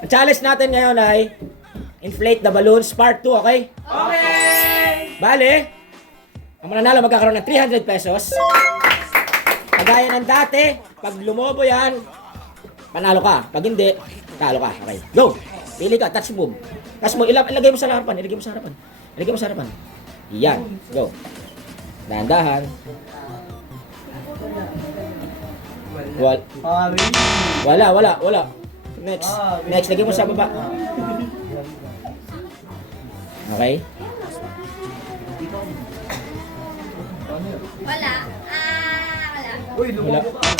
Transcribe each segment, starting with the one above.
Ang challenge natin ngayon ay inflate the balloons part 2, okay? Okay! Bale, ang mananalo magkakaroon ng 300 pesos. Kagaya ng dati, pag lumobo yan, panalo ka. Pag hindi, talo ka. Okay, go! Pili ka, touch move. Touch mo, ilagay mo sa harapan, ilagay mo sa harapan. Ilagay mo sa harapan. Yan, go. Dahan-dahan. Wala. Next. Next, lagay mo sa baba. Okay? Wala. Wala. Uy, lumobo ka.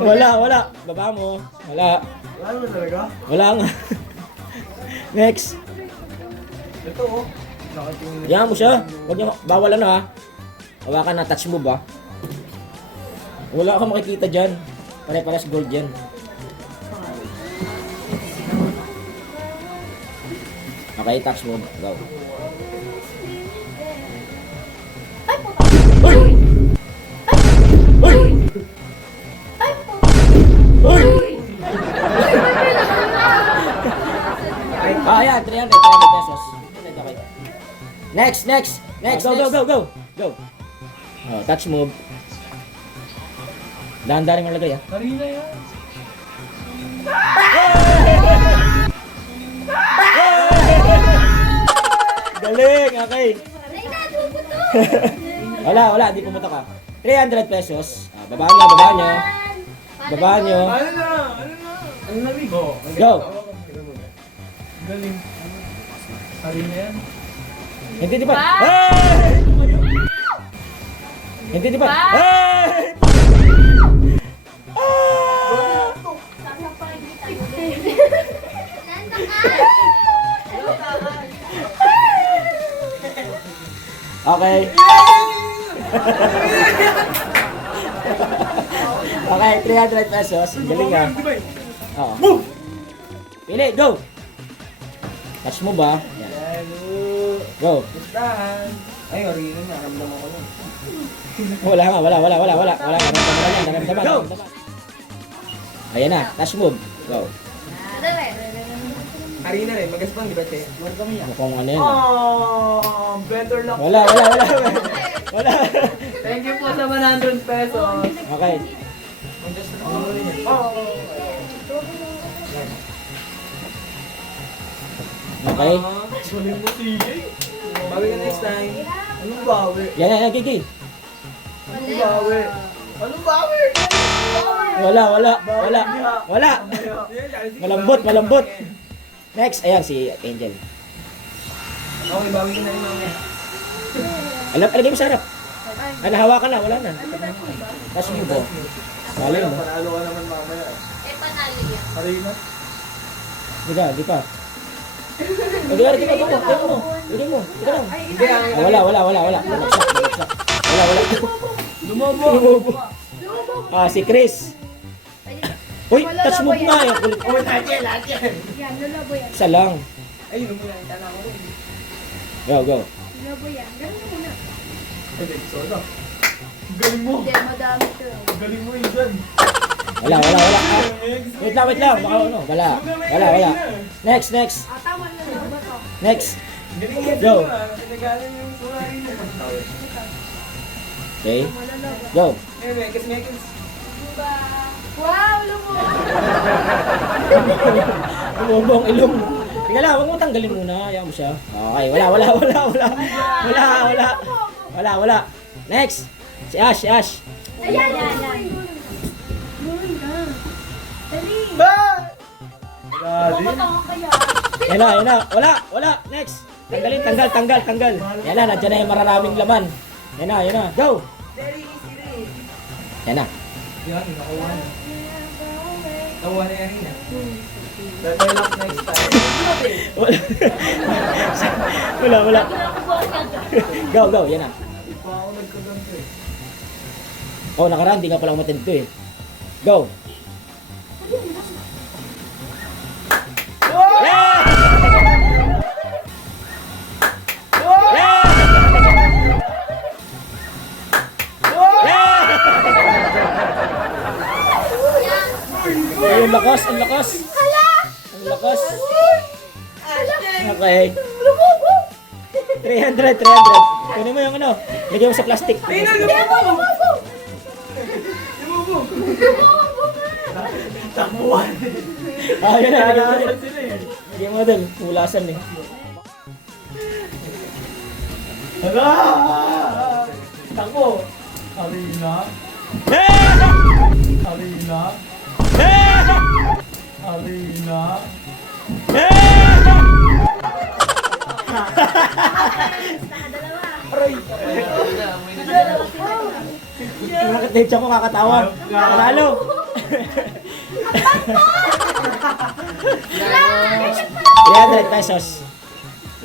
Wala. Baba mo. Wala. Wala na talaga? Wala nga. Next. Ito oh. Nakatingin. Yan mo siya. Huwag niyo, bawal ano ha. Hawakan na, touch move ha. Wala kang makikita dyan. Pare-pares gold yan. Okay, touch move. Go. Ay, puta. Uy! Uy! Ay, puta. Uy! Yan. 300 pesos. Okay. Next. Go. Oh, touch move. Dahan-dahan mo lagay, ah. Kanina yan. Galing, okay. Ay, nadubuto. Wala, di pumunta ka. 300 pesos. Baba nyo. Ano na? Ano na, Migo? Go. Galing. Kanina yan. Hindi di ba? Hey! Hindi di ba? Hey! Nandun ka. Okay. Okay, 300 pesos. Galing ah. Oo. Pili, go! Touch mo ba? Yan. Hello. Go. Pustahan. Ay, orino na. Ramdam ako nun. Wala. Naramdaman. Go! Ayan na, touch move. Go. Dali. Harina rin. Magaspang, di ba, Che? Mukhang ano yan. Oh, better luck. Wala. Thank you po sa 100 pesos. Okay. Okay. Galing mo, sige. Bawi ka next time. Anong bawi? Yan, Gigi. Anong bawi? Anong bawi? Wala. Malambot. Next, ayan si Angel. Okay, bawi ka na rin mamaya. Alagay mo sa harap. Nahawakan na, wala na. Touch mo po. Bali mo. Panalo ka naman mamaya. Eh, panalo yan. Harina? Di pa. Di mo. Ito lang. Hindi, Wala. Bumagsak. Wala. Lumobo. Si Chris. Uy, touch move na. Yung kulit. Oh, lahat yan. Yan, lulabo yan. Isa lang. Ay, lumuyan. Tala ko rin. Go. Lulabo yan. Ganun mo muna. Ay, soda. Galing mo. Hindi, madami to. Galing mo yun dyan. Wala. Wait lang. Baka ano. Wala. Next. Tama na lang ba to? Next. Galing yan. Go. Pinagalan yung harina. Okay. Go. Mekis. Wow, lumo! Bumong ilong. Tingnan lang, huwag mo tanggalin muna. Ayaw mo siya. Okay, wala. Next. Si Ash. Ayan. Dali. Dali. Matanga kaya. Yan na. Wala. Next. Tanggal. Yan na, nandiyan na yung mararaming laman. Yan na. Go. Yan na. Yan, nakuha na. Nakuha na yan rin. Better luck next time. Wala. Go. Yan na. Pa ako nagkaganto eh. Oh, nakaraan, di nga pala umatid to eh. Go. Yeah! Ang lakas. Hala! Lakas. Okay. Lumubo! 300. Kunin mo yung ano. Lagyan mo sa plastic. Lumubo! Takbuhan. Ah, yun na. Lagyan mo Nalasan dun. sila eh. Lagyan mo dun. Hulasan eh. Hala! Takbo! Arena. Arena. Arena. Bakit din siya ko kakatawa? Panalo! 300 pesos.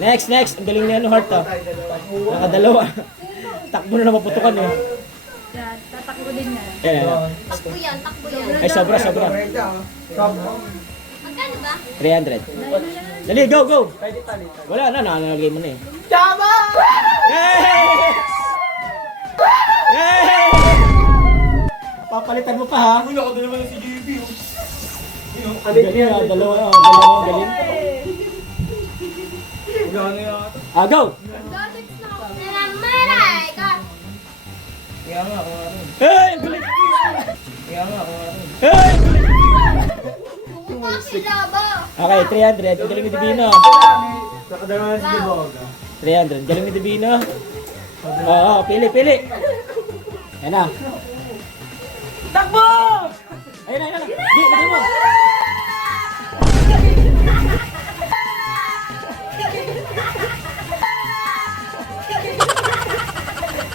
Next. Ang galing ni ano, Heart ah. Nakadalawa. Takbo na maputukan eh. Yan, tatakbo din yan. Yan. Takbo yan. Ay, sobra. Magkano ba? 300. Dali, go! Wala na, nakalagay mo na eh. Tama! Yay! Papalitan mo pa ha. Uy, nakadalawa na si JB. Galing ah, dalawa, galing. Gano'n yata. Ah, go! Maray ka. Kaya nga, kung ano. Hey, ang galing! Kaya nga, kung ano. Hey, ang galing! Bumukha sila ba? Okay, 300. Ang galing ni Divino. Nakadalawa na si Diboga. 300. Galing ni Divino. Oo, pili. Ayan na. Takbo! Ayun na. Di, lagay mo.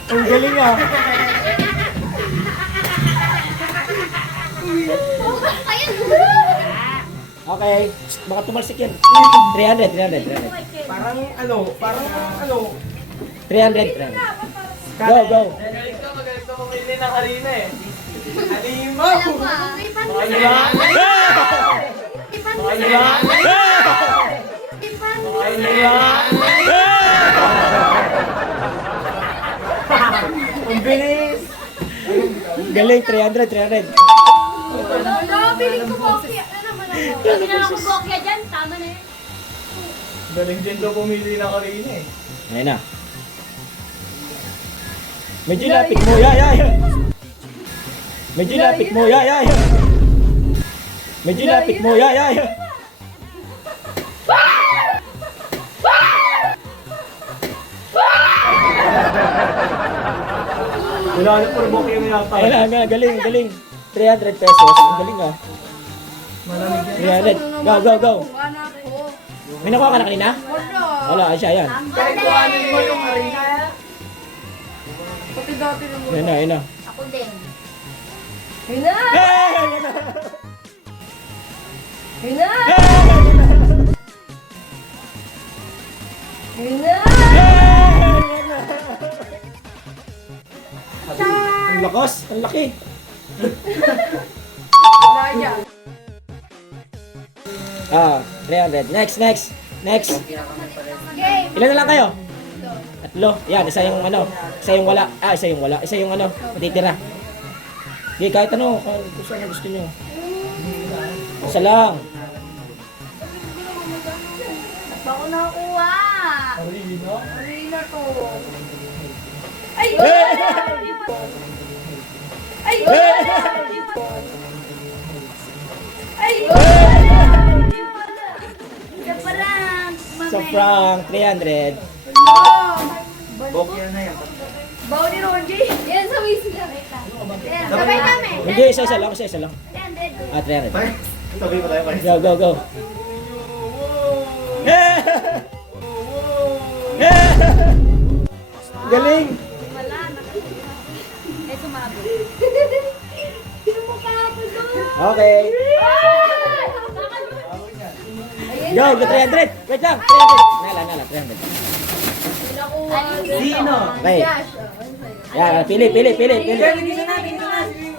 Ang galing ah. Ayan. Okay, baka tumalsik yan. 300. Parang ano. 300. Go. Magaling ka pumili ng arena eh. Alima! Alam ko ah. Alima! Alima! Ang bilis! Galing, 300. Piling ko po. Ano naman ako? Hindi na ako bokya dyan. Tama na yan. Galing din daw pumili ng arena eh. Ayan na. Medyo lapit mo, ya. Medyo lapit mo, ya. Medyo lapit mo, ya. Wala na puro bok yung yata. Ayan na, galing. 300 pesos. Ang galing ah. Malamig yan. 300. Go. Ano ako? May nakuha ka na kanina? Wala. Wala, ay siya, yan. Kahit kuhanin mo yung arena. Pati dati naman. Ayan na. Ako din. Yun na! Hey! Ayan na. Yun na! Yun na! Ang lakas, ang laki. Wala yan. Ah, 300. Next. Game! Ilan na lang kayo? Tatlo. Yan, isa yung ano, isa yung wala. Isa yung ano, matitira. Di, kahit ano, kung saan gusto nyo. Isa lang. Bako nakakuha! Arena? Arena to. Ay! Hey! Ay! Hey! Ay! Sa parang! Sa prank, 300. Bok yan na yan. Bawo ni Ronji! Yan, sabay sila. Yan, sabay kami. Hindi, isa lang. 300. Ah, 300. Sabi ko tayo pa. Go. Galing! Wala, eh, sumabot. Sino mo kahapon doon? Okay. Ayun, Go, 300. Wait lang, 300. Nala, 300. nakuha. Sino? Okay. Josh, Yan, pili.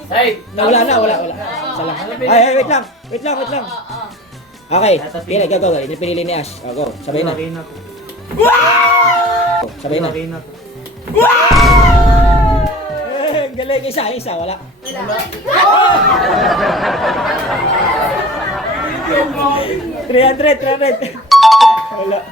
Ay! Wala. Isa lang. Ay, wait lang. Okay, pili, go. Pinili ni Ash. Oh, go, sabay na. Arena. Sabay na. Arena. Galing, isa, wala. Wala. 300. Wala.